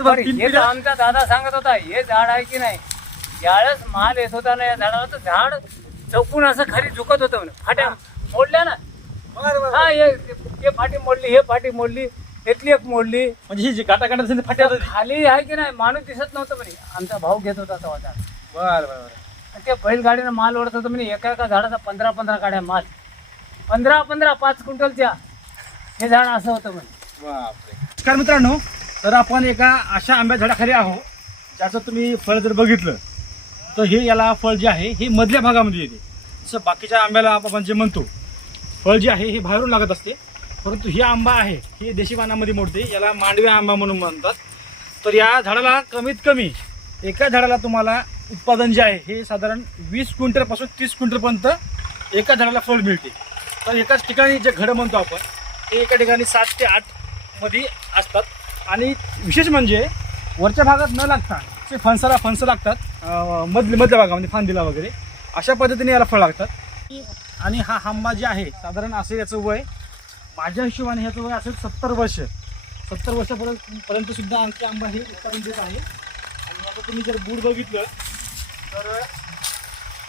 हे तर आमचा दादा सांगत होता हे झाड आहे की नाही? ज्यावेळेस माल येत होता ना या झाडाला तर झाड चौकून असं खाली झुकत होतं म्हणे फाट्या मोडल्या ना. हा हे हे फाटी मोडली हे फाटी मोडली इथली एक मोडली. म्हणजे ही जी काटा काटा असेल ती फाट्या खाली आहे की नाही माणूस दिसत नव्हतं म्हणे. आमचा भाऊ घेत होता तेव्हा झाड बरं बरं बरं. आणि ते बैलगाडीनं माल ओढत होतं म्हणे एका एका झाडाचा पंधरा पंधरा काड्या माल. पंधरा पंधरा पाच क्विंटलच्या. हे झाड असं होतं म्हणे. बापरे. नमस्कार मित्रांनो तर आपण एका अशा आंब्या झाडाखाली आहो ज्याचं तुम्ही फळ जर बघितलं तर हे याला फळ जे आहे हे मधल्या भागामध्ये येते. जसं बाकीच्या आंब्याला आपण जे म्हणतो फळ जे आहे हे बाहेरून लागत असते. परंतु ही आंबा आहे ही देशी पानामध्ये मोडते याला मांडव्या आंबा म्हणून म्हणतात. तर या झाडाला कमीत कमी एका झाडाला तुम्हाला उत्पादन जे आहे हे साधारण वीस क्विंटलपासून तीस क्विंटलपर्यंत एका झाडाला फळ मिळते. तर एकाच ठिकाणी जे घडं म्हणतो आपण ते एका ठिकाणी सात ते आठमध्ये असतात. आणि विशेष म्हणजे वरच्या भागात न लागता ते फणसाला फणसं लागतात मधले मधल्या भागामध्ये म्हणजे फांदीला वगैरे अशा पद्धतीने याला फळ लागतात. आणि हा आंबा जे आहे साधारण असेल याचं वय माझ्या हिशोबाने ह्याचं वय असेल सत्तर वर्ष. सत्तर वर्षापर्यंत पर्यंत सुद्धा आंबा हे उत्पादन देत आहे. आणि आता तुम्ही जर बूड बघितलं तर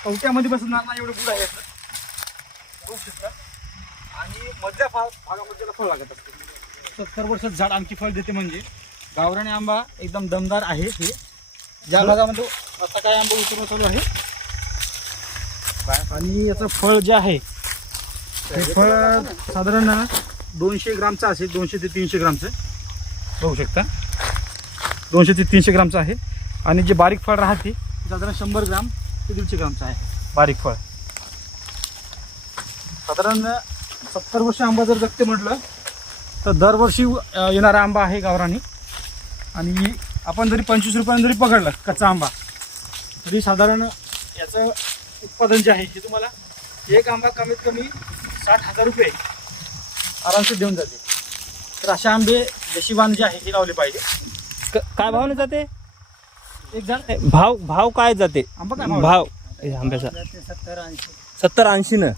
कवट्यामध्ये बसणार नाही एवढं बूड आहे याचं. बघू शकता आणि मधल्या भाग भागामध्ये त्याला फळ लागत असते सत्तर वर्ष झाड आणखी फळ देते म्हणजे. गावराणी आंबा एकदम दमदार आहे हे. ज्या भागामध्ये आता काय आंबा उतरवं चालू आहे. आणि याचं फळ जे आहे ते फळ साधारण दोनशे ग्रामचं असेल दोनशे ते तीनशे ग्रामचं. बघू शकता. दोनशे ते तीनशे ग्रामचं आहे. आणि जे बारीक फळ राहते साधारण शंभर ग्राम ते दीडशे ग्रामचं आहे. बारीक फळ. साधारण सत्तर वर्ष आंबा जर जगते म्हटलं तर दरवर्षी येणारा आंबा आहे गावरानी. आणि आपण जरी पंचवीस रुपयाने जरी पकडलं कच्चा आंबा तरी साधारण याचं उत्पादन जे आहे हे तुम्हाला एक आंबा कमीत कमी साठ हजार रुपये आरामशीर देऊन जाते. तर अशा आंबे देशीवान जे आहे हे लावले पाहिजे. क- काय भावने जाते? एक झाड भाव भाव काय जाते? आंबा काय भाव? आंब्याचा. ते सत्तर ऐंशी. सत्तर ऐंशी न?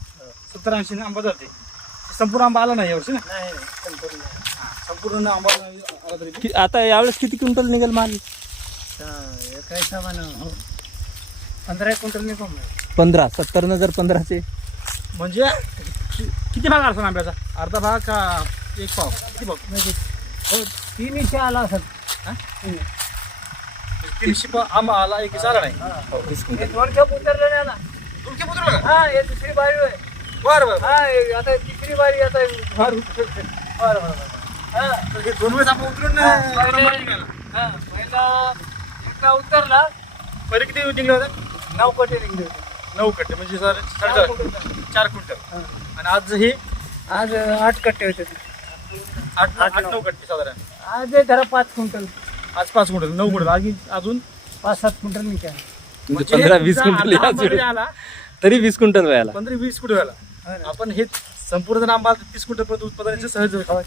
सत्तर ऐंशी आंबा जाते. संपूर्ण आंबा आला नाही यावर्षी ना? नाही संपूर्ण आंबा आला तरी. कि- आता यावेळेस किती क्विंटल निघेल माल? तर एका हिशोबानं पंधरा एक क्विंटल निघून जाईल. पंधरा सत्तर न जर पंधराचे. म्हणजे कि- किती भाग आला आंब्याचा? अर्धा भाग का एक पाव? किती भाग? म्हणजे हो तीन इशे आला असेल. हा? तीन. तीनशे आंबा आला एक आला नाही? हा. हे उतरले नाही हा हे दुसरी बारी होय बरं बरं हा हे आता तिसरी बारी आता बरं बरं बरं. हा. तर हे दोन वेळेस आपण उतरून हा, अं, पहिले- निघाला. हा, पहिला एकदा उतरला. पहिले किती निघले? होते नऊ कोटी निघले. होते. नऊ कट्टे म्हणजे सर चार साडेचार क्विंटल. चार क्विंटल हा. आणि आज हे? आज आठ कट्टे होते. आठ आठ नऊ कट्टे साधारण. आज हे धरा पाच क्विंटल आज पाच क्विंटल नऊ क्विंटल अजून अजून? पाच सात क्विंटल निघा म्हणजे पंधरा वीस तुमचा क्विंटल आंबा जरी. आला. तरी वीस क्विंटल व्हायला पंधरा वीस कुठे व्हायला आपण हे संपूर्ण आंबा तीस क्विंटल पर्यंत उत्पादनाचे सहज. हो.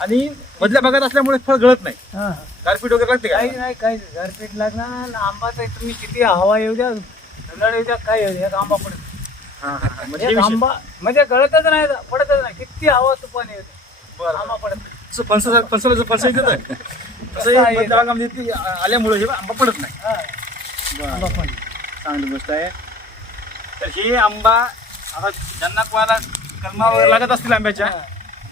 आणि मधल्या भागात असल्यामुळे फळ गळत नाही हा, हा. गारपीट वगैरे लागते काही का नाही काही नाही. गारपीट लागणार आणि आंबा तर तुम्ही किती हवा येऊ द्या धुनाळ येऊ द्या काय येऊ द्या आंबा पडत हा, हा, हा. म्हणजे हे विषय- आंबा म्हणजे गळतच नाही पडतच नाही किती हवा तुफान येऊ द्या बरं. आंबा पडत नाही. जसं फणसा फणसाला जर फणसा येतं ना, तसं हे मधल्या भागामध्ये ती आल्यामुळे हे आंबा पडत नाही हा, आंबा पण चांगली गोष्ट आहे तर हे आंबा आता ज्यांना कोणाला कलमा वगैरे लागत असतील आंब्याच्या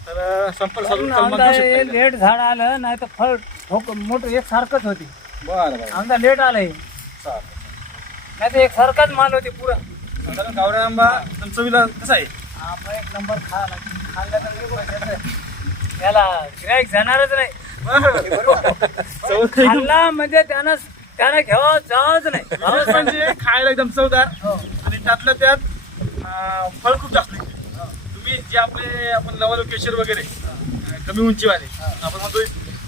तर संपर्क साधून कलमा आमदा घेऊ हे शकता लेट झाड आलं नाही तर फळ ठोक मोठं एक सारखंच होती. बरं बरं. आमदा लेट आलं हे चालेल. नाही तर एक सारखाच माल होती पुरा. साधारण गावरा आंबा पण चवीला कसा आहे? आंबा एक नंबर खाला खाल्ला तर. त्याला गिराईक जाणारच नाही. चव खाल्ला म्हणजे त्यानं त्यानं घ्यावं जावंच नाही. म्हणजे खायला एकदम चवदार. हो. आणि त्यातल्या त्यात फळ खूप जास्त निघते. तुम्ही जे आपले आपण लवल केशर वगैरे कमी उंचीवाले आपण म्हणतो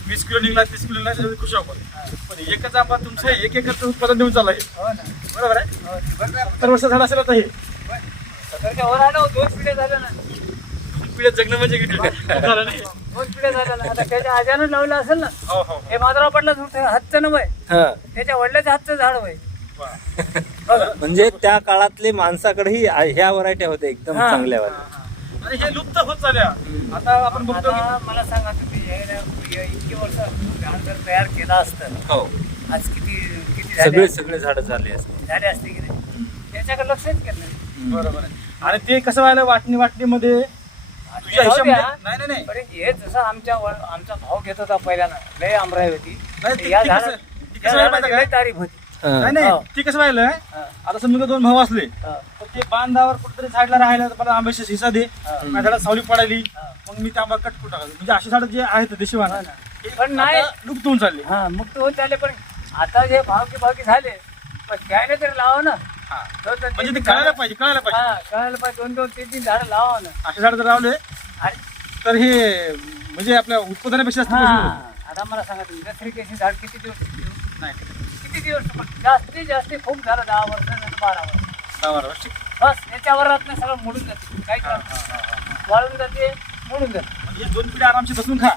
वीस किलो निघला तीस किलो निघला खुश आपण. पण एकच आंबा तुमचं एक एकरचं उत्पादन देऊन चाललं आहे. हो ना. बरोबर आहे? हो. सत्तर वर्ष झालं असेल आता हे. हो, दोन पिढ्या झाल्या ना. पिढ्यात जगणं म्हणजे किती? झालं नाही. दोन पिढ्या झाल्या ना. आता त्याच्या आजानं लावलं असेल ना. हो हो हे. माधवराव पडलं हातचं नवय त्याच्या वडिलाच्या हातचं झाड वय म्हणजे त्या काळातले माणसाकडेही ह्या व्हरायट्या होत्या एकदम हा. चांगल्या वाल्या आणि हे लुप्त होत चालल्या. आता आपण बघतो की मला सांगा तुम्ही हे ना- हे इतकी वर्ष झाड जर तयार केला असतं हो. आज किती किती झाले सगळे सगळे झाड झाले असते झाले असते की नाही? त्याच्याकडे लक्षच केलं नाही. बरोबर आहे. आणि ते कसं व्हायला वाटणी वाटणीमध्ये तुझ्या जाऊ द्या. हिशोबाने नाही नाही नाही. पण हे जसं आमच्या आमचा भाव घेत होता पहिल्यानं लय आमराई होती. नाही, ते- या ते कसं- ते कसं लय? तारीफ होती. नाही नाही. ती कसं हा, आता समजा दोन भाऊ असले तर ते बांधावर कुठेतरी साईडला राहायला तर मला आंब्याची हिस्सा दे. माझ्या झाडात सावली पडायली. मग मी त्या आंबा कट टाकायचो म्हणजे अशी झाडं जे आहेत देशीवान ना. पण नाही. लुप्त होऊन चालले हा मग तो त्याले पण आता जे भावकी भावकी झाले पण त्याने तरी लावा ना हा. म्हणजे ते कळायला झाडं- पाहिजे कळायला पाहिजे हा कळायला पाहिजे दोन दोन तीन तीन झाडं लावा ना असे झाडं जर लावले तर हे म्हणजे आपल्या उत्पादनापेक्षा. आता मला सांगा तुम्ही दसरी झाड किती दिवस? नाही किती दिवस? जास्तीत जास्त खूप झालं दहा वर्ष नाही तर बारा वर्ष. दहा बारा वर्ष. बस याच्यावर राहत नाही सगळं मोडून जाते. नाही. वाळून जाते मोडून जाते. म्हणजे दोन पिढ्या आरामशी बसून खा.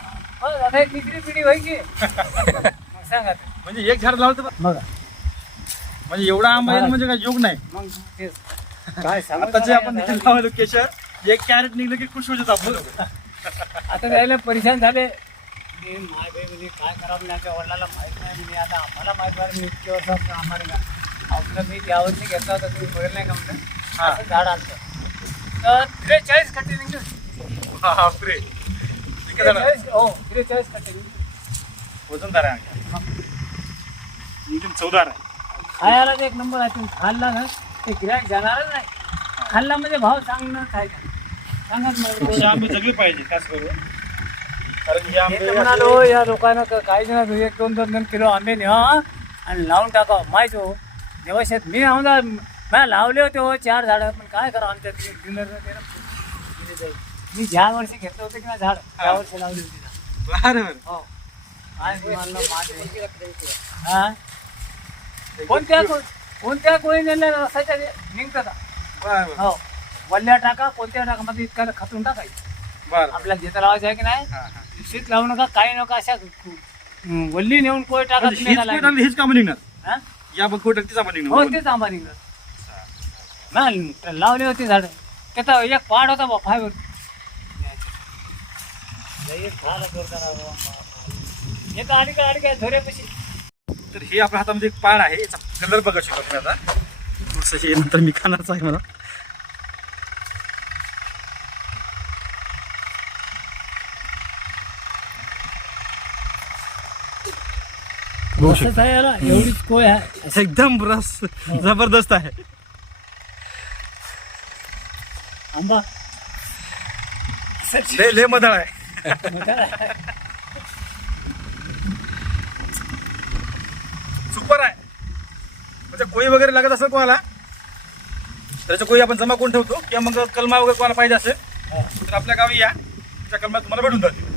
बस आता एक तिसरी पिढी व्हायची. मग सांगा ते. म्हणजे एक झाड लावलं तर बघा. म्हणजे एवढा आंबा येणं म्हणजे काय योग नाही. मग तेच. काय सांगू आता जे आपण? लावलं केशर एक कॅरेट निघलं की खुश होत आपण लोक. आता त्याला परेशान झाले. मी म्हणजे काय करावं म्हणजे वडिलाला माहीत नाही म्हणजे आता आम्हाला माहीत नाही मी इतके वर्ष असं आम्हाला आपलं मी घेतला होता तुम्ही बघितलं नाही का म्हणलं? हा. असं झाड आलं तर त्रेचाळीस कट्टे निघले. बापरे. किती झाडं? त्रेचाळीस हो त्रेचाळीस कट्टे निघले. वजनदार आहे. एकदम खायला एक नंबर आहे तुम्ही खाल्ला ना ते गिरायक जाणारच नाही. खाल्ला म्हणजे भाव सांगणार सांगाच असे मला आंबे जगले पाहिजे खास करून कारण आंबे म्हणालो या लोकांना काहीच नाही एक दोन दोन दोन किलो आंबे न्या आणि लावून टाका. माहीत हो जेव्हा शेत मी आमदा मला लावले होते हो चार झाडं. पण काय करा आमच्या डिनर मी ज्या वर्षी घेतलं होतं की ना झाड त्या वर्षी लावली होती झाड. बरं बरं. हो. हा? कोणत्या कोणत्या कोळीने रसाच्या निघतं का? बरं बरं. हो. वल्ल्या टाका कोणत्या टाका मध्ये इतका खतून टाकायचं? बरं. आपल्याला जिथं लावायचं आहे की नाही हा, हा. शीत लावू नका काही नका अशा हं, वल्ली नेऊन कोय टाका हीच कामं निघणार. हा? या बघ कोट तीच आंबा हो निघणार तेच आंबा निघत ना लावली होती झाड. त्याचा एक पाड होता बा फायबर. येतं काय धोऱ्यापाशी तर हे आपल्या हातामध्ये एक पाड आहे याचा कलर बघा शकतो तुम्ही आता. हे नंतर मी खाणारच आहे मला. आहे याला एवढीच कोय आहे. एकदम रस जबरदस्त आहे. आंबा. लय लय मधाळ आहे. सुपर आहे. म्हणजे कोळी वगैरे लागत असेल कोणाला त्याच्या कोळी आपण जमा करून ठेवतो. किंवा मग कलमा वगैरे कोणाला पाहिजे असेल तर आपल्या गावी या. त्या कलमा तुम्हाला भेटून जातील.